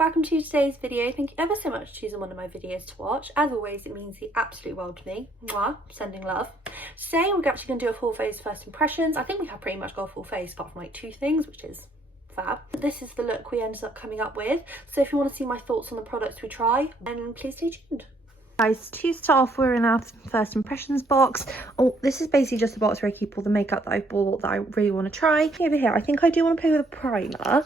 welcome to today's video. Thank you ever so much for choosing one of my videos to watch. As always, it means the absolute world to me. Mwah, sending love. Today we're actually going to do a full face first impressions. I think we have pretty much got a full face apart from like 2 things, which is fab. This is the look we ended up coming up with. So if you want to see my thoughts on the products we try, then please stay tuned. Guys, to start off, we're in our first impressions box. Oh, this is basically just the box where I keep all the makeup that I bought that I really want to try. Over here, I think I do want to play with a primer.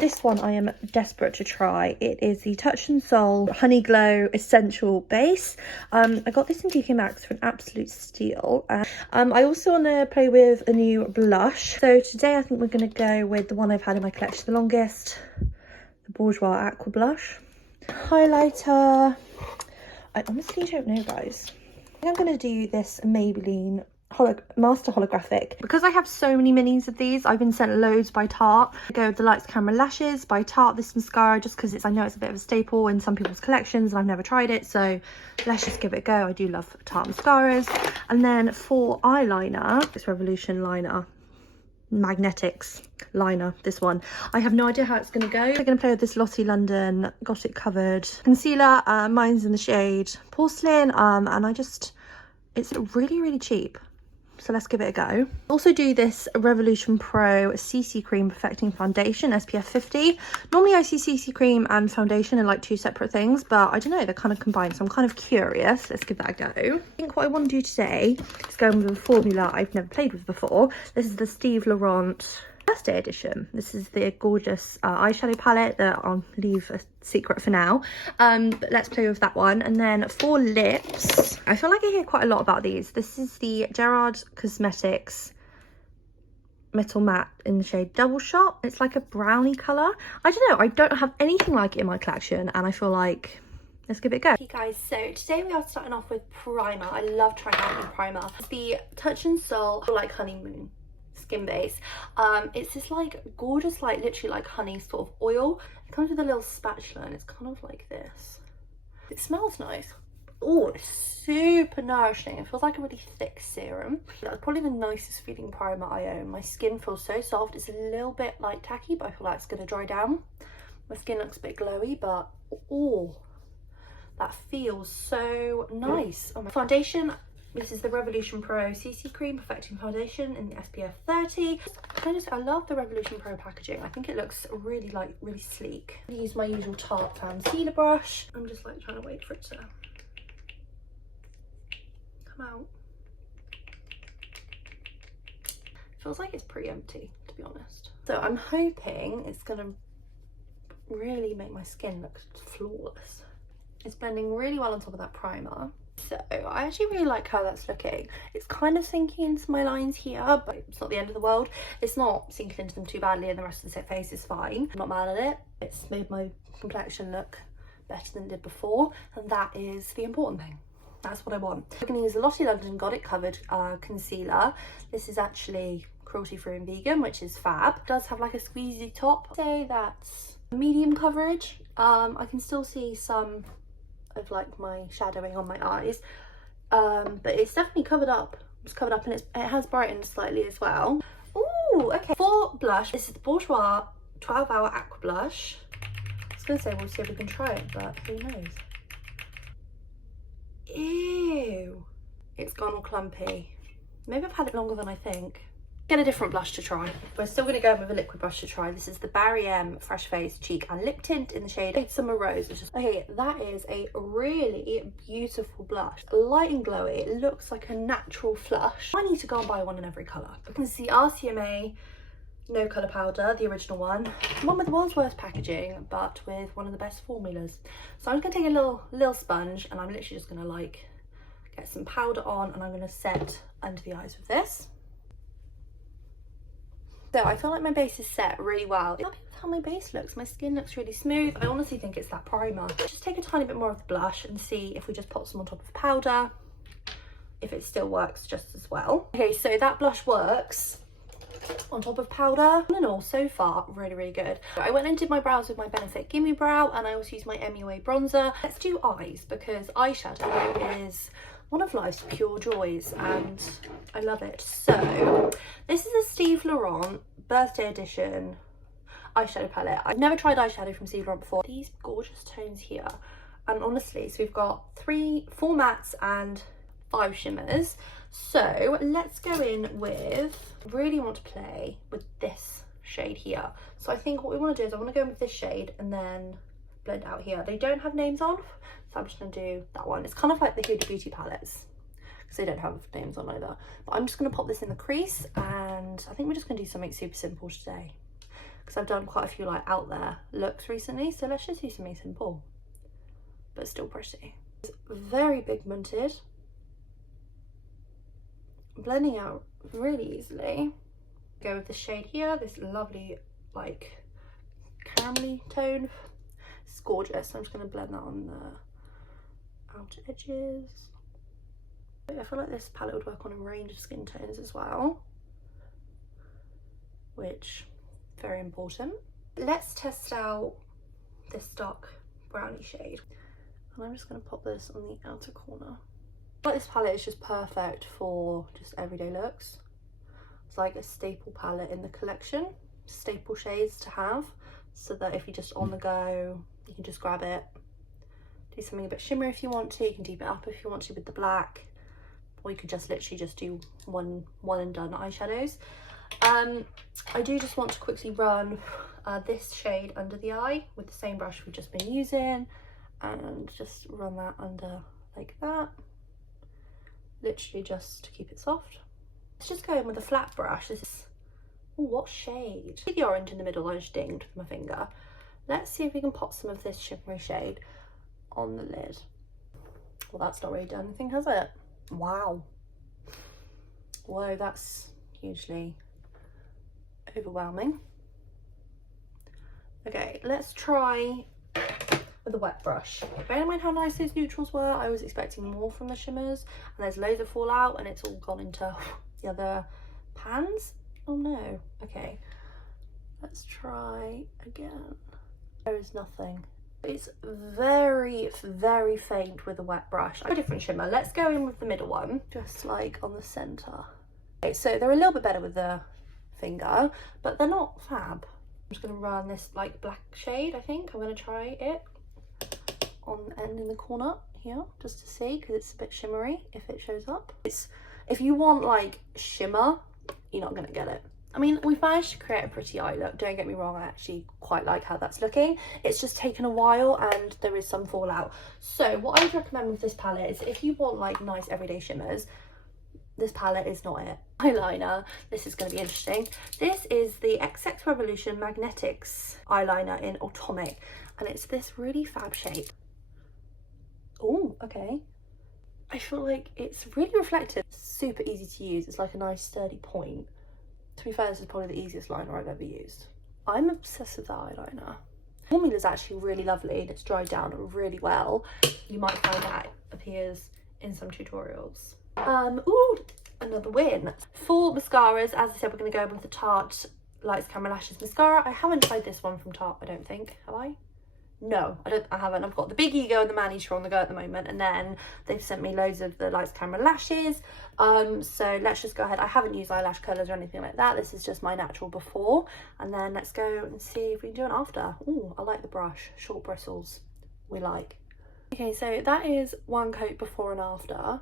This one I am desperate to try. It is the Touch and Soul Honey Glow Essential Base. I got this in TK Maxx for an absolute steal. I also want to play with a new blush. So today I think we're going to go with the one I've had in my collection the longest, the Bourjois Aqua Blush. Highlighter. I honestly don't know, guys. I think I'm going to do this Maybelline Master Holographic. Because I have so many minis of these, I've been sent loads by Tarte. I go with the Lights Camera Lashes by Tarte, this mascara, just because I know it's a bit of a staple in some people's collections and I've never tried it, so let's just give it a go. I do love Tarte mascaras. And then for eyeliner, this Revolution liner, Magnetix liner, this one, I have no idea how it's going to go. I'm going to play with this Lottie London Got It Covered concealer. Mine's in the shade Porcelain, and it's really cheap, so let's give it a go. Also do this Revolution Pro CC Cream Perfecting Foundation SPF 50. Normally I see CC Cream and foundation in like 2 separate things, but I don't know, they're kind of combined, so I'm kind of curious. Let's give that a go. I think what I want to do today is go with a formula I've never played with before. This is the Steve Laurent birthday edition. This is the gorgeous eyeshadow palette that I'll leave a secret for now, but let's play with that one. And then for lips, I feel like I hear quite a lot about these. This is the Gerard Cosmetics Metal Matte in the shade Double Shot. It's like a brownie color. I don't know, I don't have anything like it in my collection, and I feel like let's give it a go. Okay guys, so today we are starting off with primer. I love trying out new primer. It's the Touch and Soul like Honeymoon skin base. It's this like gorgeous, like literally like honey sort of oil. It comes with a little spatula and it's kind of like this. It smells nice. Oh, it's super nourishing. It feels like a really thick serum. That's probably the nicest feeling primer I own. My skin feels so soft. It's a little bit like tacky, but I feel like it's going to dry down. My skin looks a bit glowy, but oh, that feels so nice. Oh, my foundation, this is the Revolution Pro CC Cream Perfecting Foundation in the SPF 30. I love the Revolution Pro packaging. I think it looks really sleek. I use my usual Tarte concealer brush. I'm just like trying to wait for it to come out. Feels like it's pretty empty, to be honest. So I'm hoping it's gonna really make my skin look flawless. It's blending really well on top of that primer. So I actually really like how that's looking. It's kind of sinking into my lines here, but it's not the end of the world. It's not sinking into them too badly, and the rest of the face is fine. I'm not mad at it. It's made my complexion look better than it did before, and that is the important thing. That's what I want. We're going to use the Lottie London Got It Covered concealer. This is actually cruelty-free and vegan, which is fab. It does have like a squeezy top. I'd say that's medium coverage. I can still see some of like my shadowing on my eyes, but it's definitely covered up. It's covered up, and it has brightened slightly as well. Ooh, okay. For blush, this is the Bourjois 12-Hour Aqua Blush. I was gonna say we'll see if we can try it, but who knows. Ew, it's gone all clumpy. Maybe I've had it longer than I think. Get a different blush to try. We're still going to go with a liquid brush to try. This is the Barry M Fresh Face Cheek and Lip Tint in the shade Summer Rose. Okay, that is a really beautiful blush. Light and glowy. It looks like a natural flush. I need to go and buy one in every colour. This is the RCMA No Colour Powder, the original one. One with the world's worst packaging, but with one of the best formulas. So I'm just going to take a little sponge, and I'm literally just going to like get some powder on, and I'm going to set under the eyes with this. So I feel like my base is set really well. I'm happy with how my base looks. My skin looks really smooth. I honestly think it's that primer. Just take a tiny bit more of the blush and see if we just pop some on top of powder, if it still works just as well. Okay, so that blush works on top of powder. All in all, so far, really good. I went and did my brows with my Benefit Gimme Brow, and I also used my MUA Bronzer. Let's do eyes, because eyeshadow is one of life's pure joys and I love it. So this is a Steve Laurent birthday edition eyeshadow palette. I've never tried eyeshadow from Laurent before. These gorgeous tones here, and honestly, so we've got 4 mattes and 5 shimmers. So let's go in with, really want to play with this shade here. So I think what we want to do is I want to go in with this shade and then blend out here. They don't have names on, so I'm just going to do that one. It's kind of like the Huda Beauty palettes, because they don't have names on either. But I'm just going to pop this in the crease, and I think we're just going to do something super simple today, because I've done quite a few like out there looks recently, so let's just do something simple but still pretty. It's very pigmented, blending out really easily. Go with the shade here, this lovely like caramelly tone. It's gorgeous. I'm just going to blend that on the outer edges. I feel like this palette would work on a range of skin tones as well, which very important. Let's test out this dark brownie shade, and I'm just going to pop this on the outer corner. I feel like this palette is just perfect for just everyday looks. It's like a staple palette in the collection, staple shades to have, so that if you're just on the go, you can just grab it, do something a bit shimmery if you want to. You can deepen it up if you want to with the black, or you could just literally just do one and done eyeshadows. I do just want to quickly run this shade under the eye with the same brush we've just been using, and just run that under like that, literally just to keep it soft. Let's just go in with a flat brush. This is, ooh, what shade? The orange in the middle I just dinged with my finger. Let's see if we can pop some of this shimmery shade on the lid. Well, that's not really done anything, has it? Wow. Whoa, that's hugely overwhelming. Okay, let's try with a wet brush. Bear in mind how nice those neutrals were. I was expecting more from the shimmers, and there's loads of fallout, and it's all gone into the other pans. Oh no. Okay, let's try again. There is nothing. It's very faint with a wet brush. A different shimmer. Let's go in with the middle one, just like on the center. Okay, so they're a little bit better with the finger, but they're not fab. I'm just going to run this like black shade. I think I'm going to try it on the end in the corner here, just to see, because it's a bit shimmery if it shows up. It's, if you want like shimmer, you're not going to get it. I mean, we've managed to create a pretty eye look, don't get me wrong, I actually quite like how that's looking. It's just taken a while and there is some fallout. So what I would recommend with this palette is, if you want like nice everyday shimmers, this palette is not it. Eyeliner, this is going to be interesting. This is the XX Revolution Magnetix eyeliner in Atomic, and it's this really fab shape. Oh, okay. I feel like it's really reflective, super easy to use. It's like a nice sturdy point. To be fair, this is probably the easiest liner I've ever used. I'm obsessed with the eyeliner. The formula is actually really lovely and it's dried down really well. You might find that appears in some tutorials. Ooh, another win. For mascaras, as I said, we're going to go in with the Tarte Lights Camera Lashes mascara. I haven't tried this one from Tarte, I don't think. Have I? No, I haven't. I've got the Big Ego and the Man Eater on the go at the moment, and then they've sent me loads of the Lights Camera Lashes. So let's just go ahead. I haven't used eyelash colours or anything like that. This is just my natural before, and then let's go and see if we can do an after. Ooh, I like the brush, short bristles, we like. Okay, so that is one coat before and after.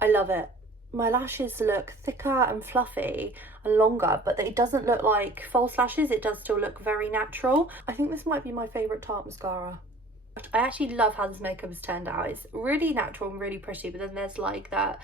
I love it. My lashes look thicker and fluffy and longer, but it doesn't look like false lashes. It does still look very natural. I think this might be my favourite Tarte mascara. I actually love how this makeup has turned out. It's really natural and really pretty, but then there's like that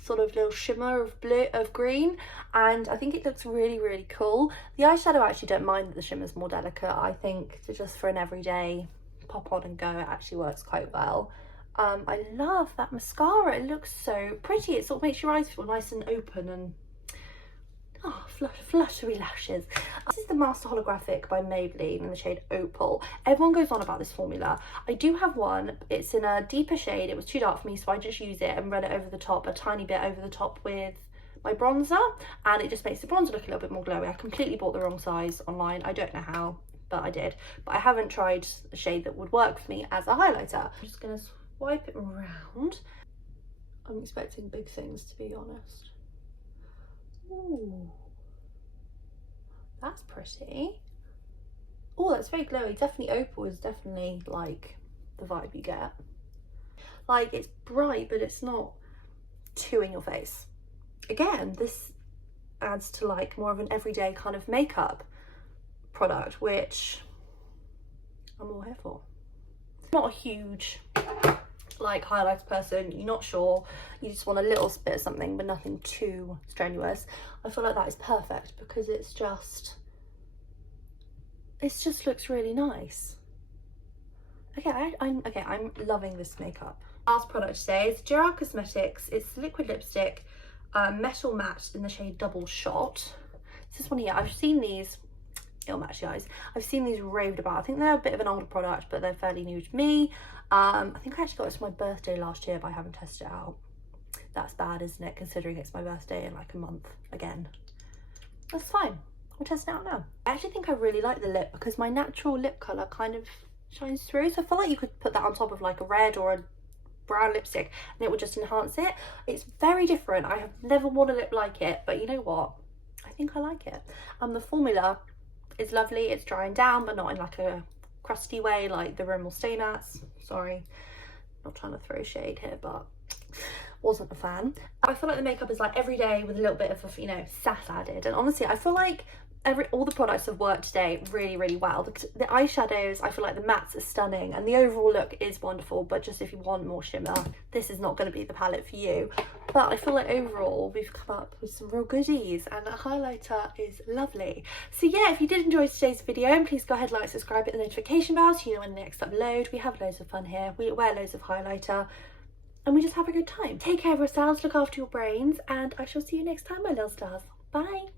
sort of little shimmer of blue, of green, and I think it looks really, really cool. The eyeshadow, I actually don't mind that the shimmer's more delicate. I think just for an everyday pop on and go, it actually works quite well. I love that mascara. It looks so pretty. It sort of makes your eyes feel nice and open and fluttery lashes. This is the Master Holographic by Maybelline in the shade Opal. Everyone goes on about this formula. I do have one. It's in a deeper shade. It was too dark for me, so I just use it and run it over the top, a tiny bit over the top with my bronzer, and it just makes the bronzer look a little bit more glowy. I completely bought the wrong size online. I don't know how, but I did. But I haven't tried a shade that would work for me as a highlighter. I'm just gonna swipe it around. I'm expecting big things, to be honest. Ooh, that's pretty. Oh, that's very glowy. Definitely Opal is definitely like the vibe you get. Like, it's bright, but it's not too in your face. Again, this adds to like more of an everyday kind of makeup product, which I'm all here for. Not a huge like highlighter person, you're not sure, you just want a little bit of something but nothing too strenuous. I feel like that is perfect because it just looks really nice. Okay, I'm loving this makeup. Last product today is Gerard Cosmetics. It's liquid lipstick, metal matte in the shade Double Shot. This one here, I've seen these, it'll match you guys, I've seen these raved about. I think they're a bit of an older product, but they're fairly new to me. I think I actually got this for my birthday last year, but I haven't tested it out. That's bad, isn't it, considering it's my birthday in like a month again. That's fine, we'll test it out now. I actually think I really like the lip because my natural lip colour kind of shines through, so I feel like you could put that on top of like a red or a brown lipstick and it would just enhance it. It's very different. I have never worn a lip like it, but you know what, I think I like it. The formula is lovely. It's drying down, but not in like a crusty way like the Rimmel Stay Mattes. Sorry, not trying to throw shade here, but wasn't a fan. I feel like the makeup is like every day with a little bit of, you know, sass added, and honestly I feel like all the products have worked today really well. The eyeshadows, I feel like the mattes are stunning and the overall look is wonderful, but just if you want more shimmer, this is not going to be the palette for you. But I feel like overall we've come up with some real goodies and the highlighter is lovely. So yeah, if you did enjoy today's video, please go ahead, like, subscribe, hit the notification bell so you know when the next upload. We have loads of fun here, we wear loads of highlighter and we just have a good time. Take care of yourselves, look after your brains, and I shall see you next time, my little stars. Bye.